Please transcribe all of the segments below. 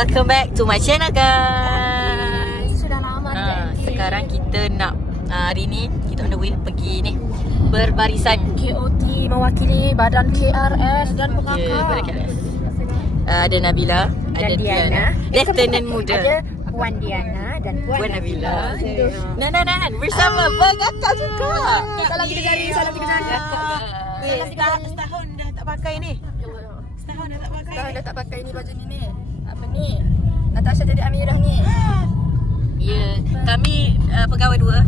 Welcome back to my channel guys. Sudah lama sekarang kita nak hari ni kita on the way pergi ni berbarisan KOT mewakili badan KRS dan pengakak. Badan KRS. Ada Nabila, ada Diana, Lieutenant muda. Ada Puan Diana dan Puan Nabila. Nan bersama pengakak juga. Salam tiga jari, salam tiga jari. Setahun dah tak pakai ni. Setahun dah tak pakai. Dah tak pakai ni baju ni. Apa ni? Natasha jadi Amirah ni. Ya, kami pegawai dua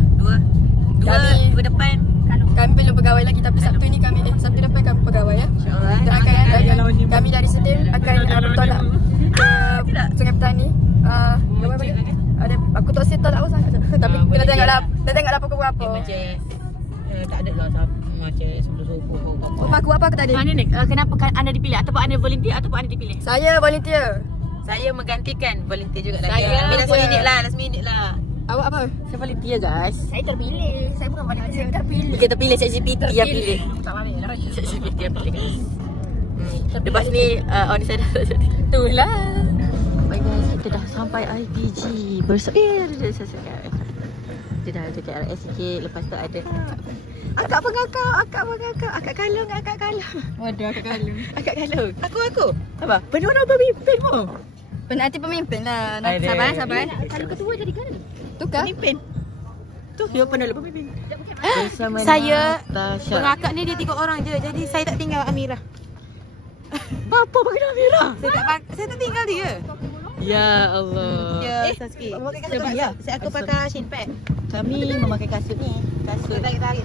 depan. Kami belum pegawai lagi tapi Sabtu ni kami Sabtu depan kami pegawai ya. InsyaAllah. Dan kami dari Senin akan bertolak ke Sungai Petani. Ada aku tak tahu tak sangat tapi kita tengoklah pukul berapa. Tak ada lah macam sebelum subuh. Paku apa aku tadi? Mana ni? Kenapa anda dipilih ataupun anda volunteer ataupun anda dipilih? Saya volunteer. Saya menggantikan volunteer juga lagi. Saya last minute lah. Awak apa? Saya volunteer guys. Saya terpilih. Saya bukan volunteer, saya terpilih. Kita pilih ChatGPT yang pilih. Tak boleh lah. ChatGPT yang pilih guys. Lepas ni on saya dah. Itulah. Baik guys, kita dah sampai IPG bersama. Dia dah ada KRS sikit. Lepas tu ada akak pengakak, akak kalung, akak kalung. Waduh, akak kalung. Akak kalung. Aku. Apa? Penuh pemimpin mu. Penanti pemimpin lah. Sabar. Kalau ketua jadi kan? Tukar. Pemimpin. Tu dia penuh pemimpin. Saya Natasha. pengakak ni dia 3 orang je. Jadi saya tak tinggal Amirah. Apa panggil Amirah? Saya tak tinggal dia. Ya Allah. Ya, Saski. Sebab Saya aku pakai shin pad. kami memakai kasut ni. Kasut. Tarik lah.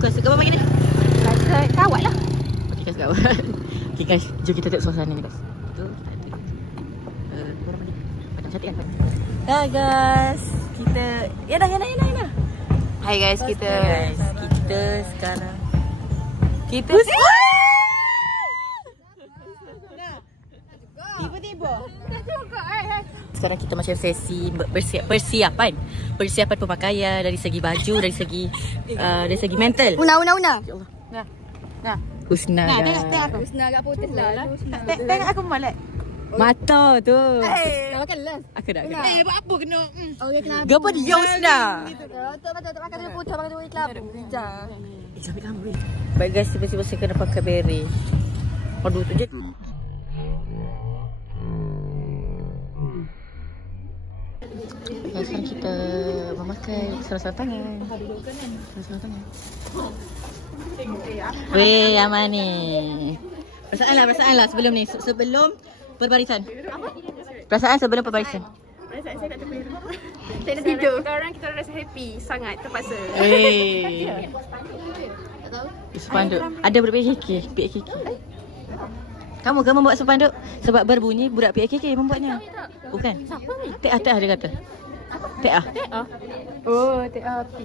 Kasut apa panggil ni? Kasut kawat lah. Okey kasut kawan. Okey guys, jom kita tengok suasana ni guys. Tu kita ada. Berapa ni? Padang cantik kan? Hai guys. Kita Yana. Hai guys, kita sekarang tiba-tiba. Sekarang kita macam sesi persiapan pemakaian dari segi baju, dari segi mental. Una. Ya Allah. Nah. Husna. Husna agak putih lah. Tengok aku molek. Mata tu. Makan lah. Aku nak. Buat apa kena? Okey, kenapa? Gapo dia Husna? Tak makan dia putih, makan dia kelapa. Bijak. Sampai kamu. Baik guys, tiba-tiba saya kena pakai beret. Aduh tu je. Sekarang kita memakai sarung tangan. Weh, aman ni. Perasaan lah sebelum ni. Sebelum perbarisan. Perasaan sebelum perbarisan. Perasaan saya nak terpilih. Saya nak tidur. Sekarang kita rasa happy sangat terpaksa. Weh. Spanduk. Ada budak PKK. Kamu buat spanduk sebab berbunyi budak PKK membuatnya. Bukan. Tek dia kata. Tek. Oh, TAP.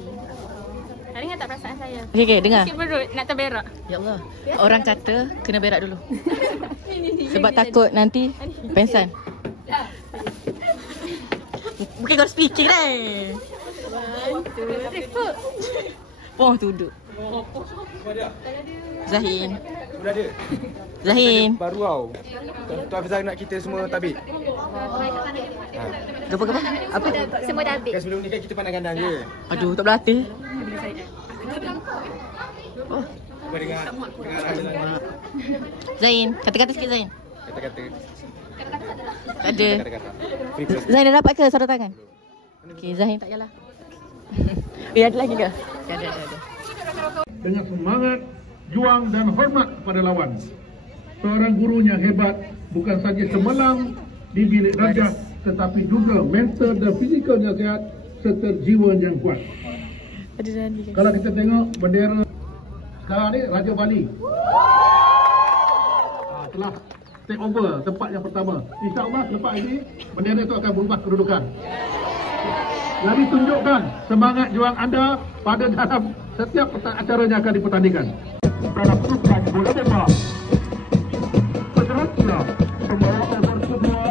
Hari ingat tak perasaan saya? Okey, dengar. Sikit perut nak terberak. Ya Allah. Orang kata kena berak dulu. Sebab takut nanti pensan. Bukan kau speaking lah. 1, 2, 3. Poh duduk. Zahin. Berada. Zahin. Baru tau. Tuan Fizal nak kita semua tabik. Gapa? Apa? Semua dah habis. Kan sebelum ni kan kita pandang gandang je. Aduh, tak berlatih. Oh, Kau dengar arahan. Zahin, kata-kata sikit Zahin. Kata-kata. Tak ada. Kata-kata. Free press. Zahin dah dapat ke sarung tangan? Okey, Zahin tak payahlah. Ada lagi ke? Ada. Dengan semangat, juang dan hormat kepada lawan. Seorang gurunya hebat bukan saja cemerlang di bilik darjah tetapi juga mental dan fizikalnya sihat serta jiwa yang kuat. Kalau kita tengok bendera sekarang ni Raja Bali telah take over tempat yang pertama. InsyaAllah lepas ini bendera itu akan berubah kedudukan. Lagi tunjukkan semangat juang anda pada dalam setiap acara yang akan dipertandingkan. Dalam sukan bola tembak. Seterusnya, pembawa bersedia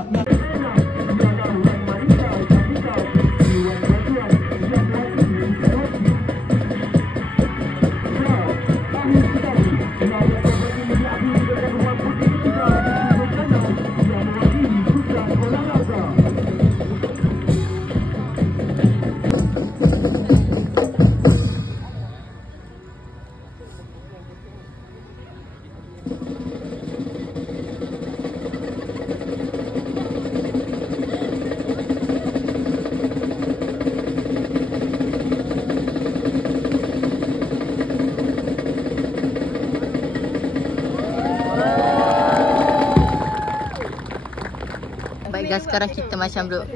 Dan sekarang kita macam duduk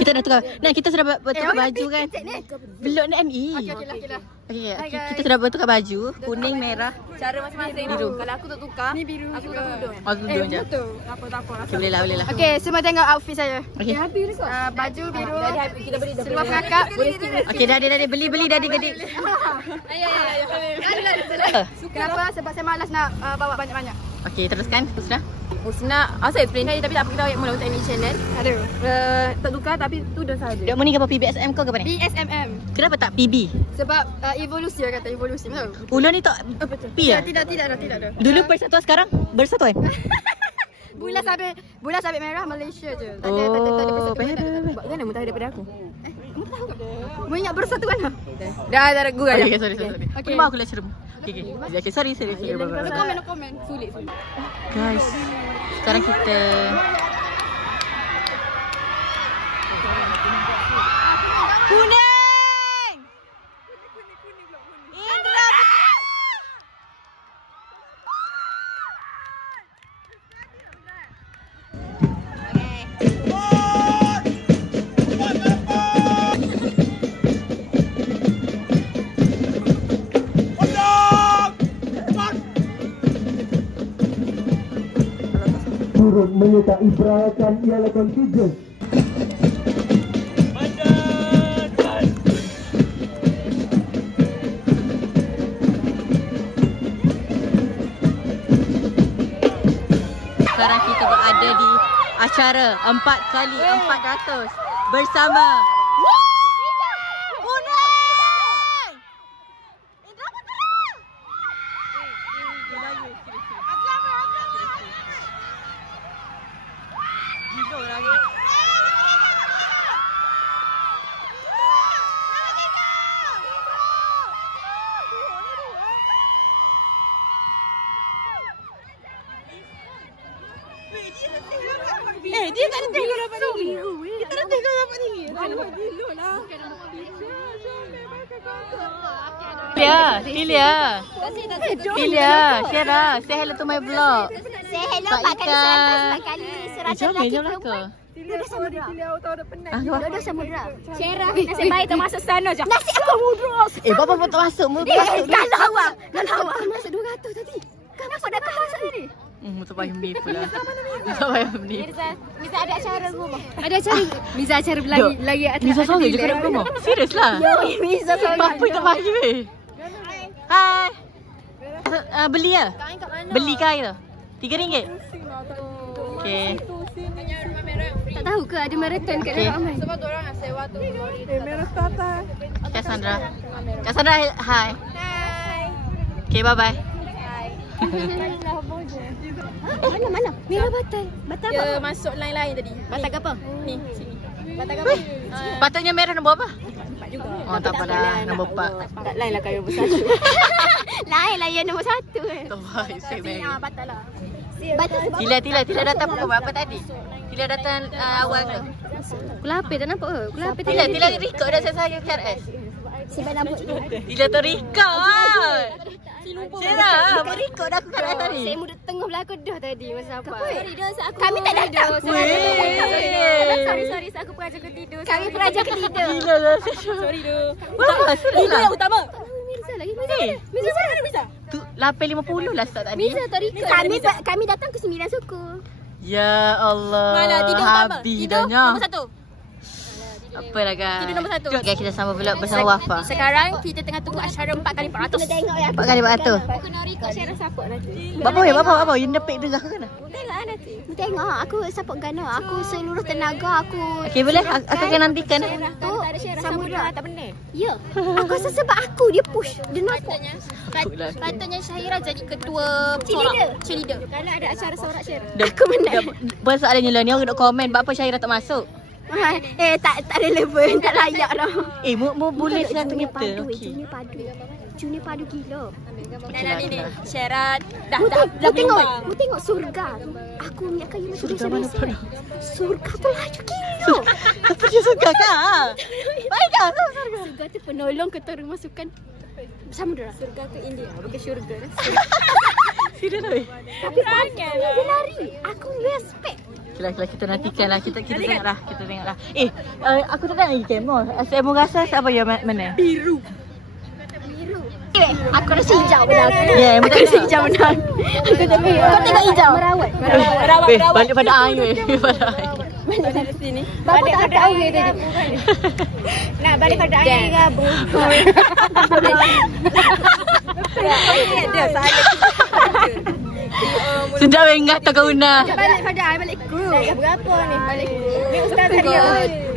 kita dah tukar. Nah, kita sudah bertukar baju kan. Belum ni ME. Okey, kita sudah bertukar baju. Kuning, merah. Cara masing-masing biru. Kalau aku tak tukar, ni biru. Aku tukar tudung. Oh, tudung je. Tak apa. Okay, boleh lah. Okey, semua tengok outfit saya. Okey. Baju biru. Kita beli seluar pengakap. Okey, dah beli dah gede. Ayo. Kenapa? Sebab saya malas nak bawa banyak-banyak. Okey, teruskan. Sudah. Husna, saya explain tadi tapi tak apa, kita mula untuk ME channel. Ada. Tak tukar tapi tudung saja. Dok ni ke apa PBSM kau ke apa ni? BSMM. Kenapa tak PB? Sebab evolusi dia kata evolusi. Betul? Ulang ni tak Betul. P ya? Tidak dah. Dulu persatuan, sekarang bersatuan. Bulan sabit merah Malaysia je. Tak Oh, ada persatuan. Buat kan mu tahu daripada aku? Mu tahu ke? Mu ingat bersatuan lah. Dah ragu dah. Okay, sorry. Okay. Maaf aku lecture. Okay, sorry. No comment. Sulit. Guys, sekarang kita kuning. Indra. turut menyertai perayaan ialah kontijen. Sekarang kita berada di acara 4x400 bersama Kuning. Indra Putra. Gila lagi. Dia tak ada tengok dapat tinggi. Kita dah tengok dapat tinggi. Gila lah. Tilia, Syara, say hello to my vlog. Say hello 4 kali 100, 4 kali 100 lelaki perempuan. Duduk samudra. Awak tahu dah penat. Duduk samudra. Syarah, nasib baik tak masuk sana je. Nasib samudra. Bapa pun tak masuk. Kalau awak masuk 200 tadi. Kenapa dah masuk tadi? Tak payah ni pula. Tak payah ni. Miza ada acara rumah. Ada acara. Miza acara lagi atas. Miza sorry je kat rumah. Serius lah. Miza sorry. Apa tak pagi weh. Hai. Beli ya? Beli kain tu. RM3. Okey. Tak tahu ke ada marathon kat dalam Aman. Sebab tu orang nak sewa tu. Cassandra, hai. Okay, bye-bye. Mana? Merah batal. Batal apa? Dia masuk line lain tadi. Batal apa? Ni, sini. Batal apa? Patutnya merah nombor apa? 4 juga. Oh, tak apalah. Nombor 4. Tak line lah kayu besar. Lain lah yang nombor 1 kan. Terbaik, saya Batal lah. Batal sebab Tila datang pukul berapa tadi? Tila datang awal tu. pukul 8 tak nampak ke? Pukul 8 Tila record dah saya KRS. sebab nampak. Tila terrecord. Syara, merecord aku KRS tadi. Saya muda tengah belakang dah tadi masa apa. Sorry dah aku. Kami tak datang. Sorry aku peraja ke tidur. Kami peraja ke tidur. Gila lah. Sorry tu. Wah, serius lah. Utama. Mirza lagi. Mirza mana Mirza? Tu 8.50 lah start tadi. Mirza tak record. Kami datang ke 9 suku. Ya Allah. Mana tidur utama? Habis Tidur dahnya. nombor 1. Apalah guys. Tidur nombor 1. Okay, kita sambung vlog bersama Wafa. Sekarang kita tengah tunggu acara 4x400. Tengok ya. 4x400. Aku nak record share support nanti. Bapa, you nepek dengar ke nak? Tengok nanti. Tengok aku support Gana. Aku seluruh tenaga aku. Okay, boleh? Aku akan nantikan. Tu Samudra tak benar. Ya. Aku rasa sebab aku dia push. Dia nampak. Patutnya Syahira jadi ketua cheerleader. Kalau ada acara sorak share. Aku menang. Persoalannya lah ni orang nak komen apa Syahira tak masuk. Tak relevan, tak layak dah. Mu boleh satu meter. Junior padu gila. Dan ni Syahira dah Mu tengok surga tu. Aku ni akan yang surga. Surga tu laju gila. Apa dia suka kah? Baiklah, surga. Surga tu penolong ketara masukan samudra. Surga tu India, bukan syurga. Serius weh. Tapi dia lari. Aku respect. Kelas kita nantikan lah. Kita tengoklah. Kita tengoklah. Aku tak tengok lagi kamera. Saya rasa apa yang mana? Biru. Aku rasa hijau menang. Ya, Aku rasa hijau menang. Kau tengok hijau. Merawat. Balik pada air. Pada air. Balik pada sini. Bapa tak tahu dia tadi. Nak balik pada air ke abu? Sudah enggak tak kau nak. Balik pada air, balik group. Berapa ni? Balik group. Ni ustaz dia.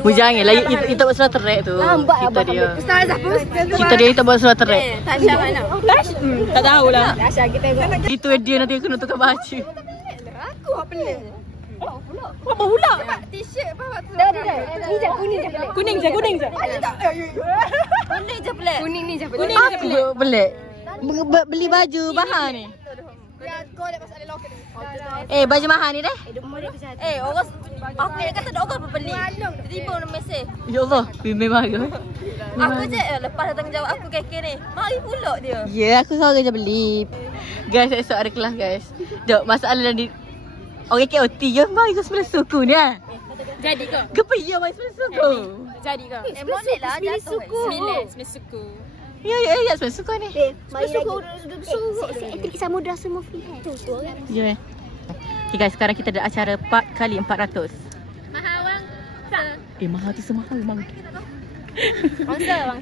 Jangan lah. Kita buat surat terek tu. Lambat Kita dia. Ustaz apa? Kita buat surat terek. Tasha mana? Tak tahulah. Tasha kita buat. Itu dia nanti aku nak tukar baju. Aku apa pelik? Apa pula? T-shirt apa tu? Dah. Ni je kuning je pelik. Kuning je. Kuning je pelik. Kuning ni je pelik. Aku pelik. Beli baju mahal ni. Ya, kau dah pasal locker ni. Baju mahal ni deh. Orang aku yang kata ada orang berbeli. Tiba-tiba orang mesej. Ya Allah, memang ke? Aku je lepas dah tanggungjawab aku kek ni. Mari pula dia. Ya, aku seorang je beli. Guys, esok ada kelas guys. Dok, masalah di orang KOT je. Mari ke sebelah suku ni ah. Jadi ke? Kenapa ya mari sebelah suku? Jadi ke? Boleh lah jatuh. Sembilan suku. Ya, sebelah suku ni. Mari suruh aktiviti samudra semua free hand. Ya. Okay guys, sekarang kita ada acara 4x400. Mahal bang. Mahal tu semahal memang. Bangsa.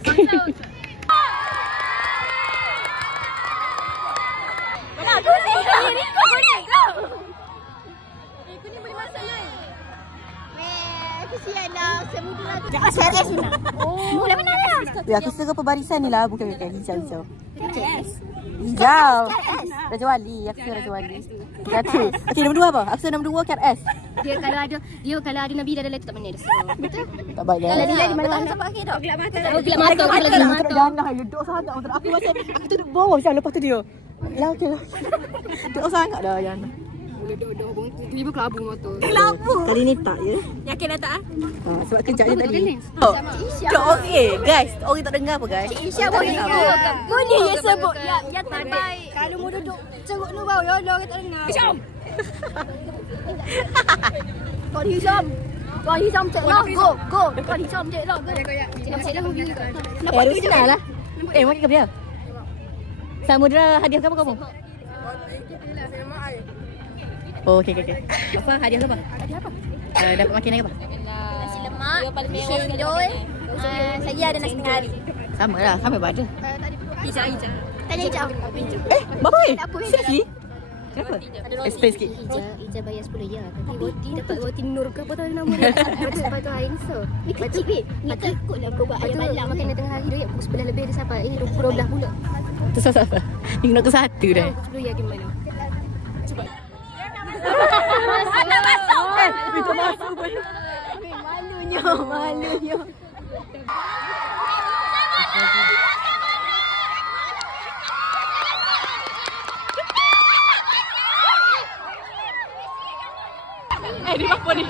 Kuning boleh masuk je. Kesian lah. Samudra tu. CRS menang. Mula menang lah. Ya, aku suka pembarisan ni lah. Bukan hijau. Hijau. Raja Wali. Aku suka Raja Wali. Satu. Okey, nombor 2 apa? Aku suka nombor 2 KRS. Dia kalau ada Nabi dah letak tak mana dia. Betul? Tak baik Kalau lah. dia di mana? Sampai akhir dah. Gelap mata. Tak jangan ledok sangat. Aku macam aku tu bawah macam lepas tu dia. Lah okey lah. Ledok sangat dah Yan. Tiba kelabu motor. Kali ni tak ya. Yakin dah tak? Sebab kejap je tadi. Tak okey guys. Orang tak dengar apa guys? Isya boleh dia sebut. Ya terbaik. Kalau mau duduk ceruk nu bau. Ya Allah kita dengar. Kau hijau cek lah. Go. Kau hijau cek lah. Cek lah movie kau. Rusna lah. Mau ke dia? Samudra hadiah kamu? Oh, okey. Apa hadiah apa? Dapat makanan apa? Nasi lemak. Cendol. Saya ada nasi tengah hari. Sama lah, sama baju. Hijau. Tanya hijau. Berapa ni? Seriously? Kenapa? Explain sikit. Ija bayar 10 ya. Tapi roti dapat roti Nur ke apa tahu nama dia. Lepas tu hari ni so. Ni kecil ni. Ni takutlah kau buat ayam malam makan tengah hari dia pukul 11 lebih dia sampai. Ini 12 pula. Tu salah. Ni nak ke satu dah. 10 ya gimana? Masuk. Itu masuk. Malunya. Ni apa ni?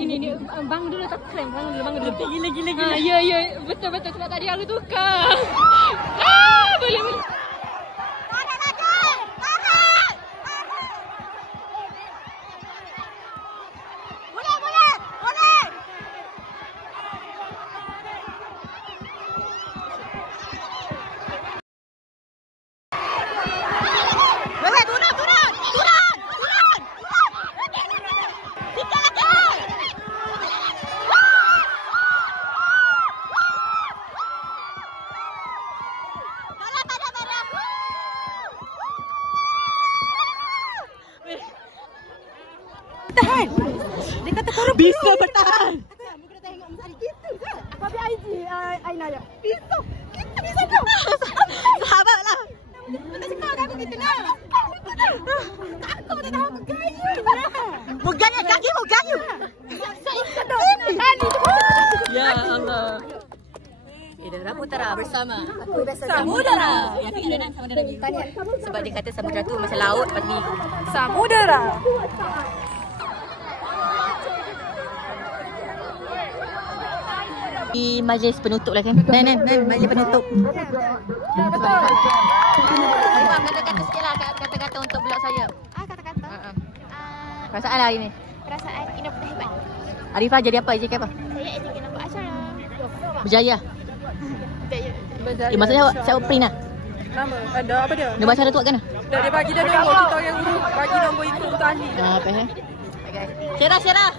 Ni bang dulu tak keren. Bang dulu. Gila. Ya. Betul. Sebab tadi aku tukar. Boleh. Bisa bertahan. Kamu kena tengok Miss Ali kita ke? Tapi IG Aina ya. Bisa. Kita bisa tu. Sahabat lah. Nak cakap aku kita nak. Aku tak tahu apa gaya. Muganya kaki muganya. Saya sedar. Ya Allah. Idara Putera bersama Samudera. Ya, tapi ada nak Samudera lagi. Sebab dia kata Samudera tu macam laut tapi Samudera. di majlis penutup lah kan. Nan, majlis penutup. Arifah kata-kata sikit lah kata-kata untuk blog saya. Kata-kata. Perasaan lah hari ni. Perasaan Ina Putera hebat. Arifah jadi apa? AJK apa? Saya AJK nampak acara. Berjaya. Maksudnya saya print lah. Nama ada apa dia? Dia baca datuk kan? Dia bagi dah nombor kita orang guru. Bagi nombor itu untuk ahli. Apa eh? Syirah. Serah.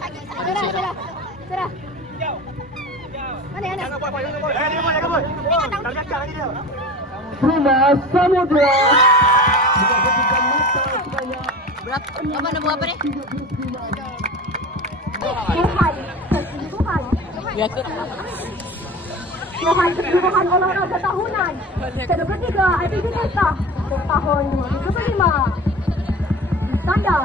Mana? Rumah Samudera. Berapa? Apa nombor apa ni? Ya tu. Keseluruhan olahraga tahunan ke-23 IPB Nesta tahun 2005. Tanda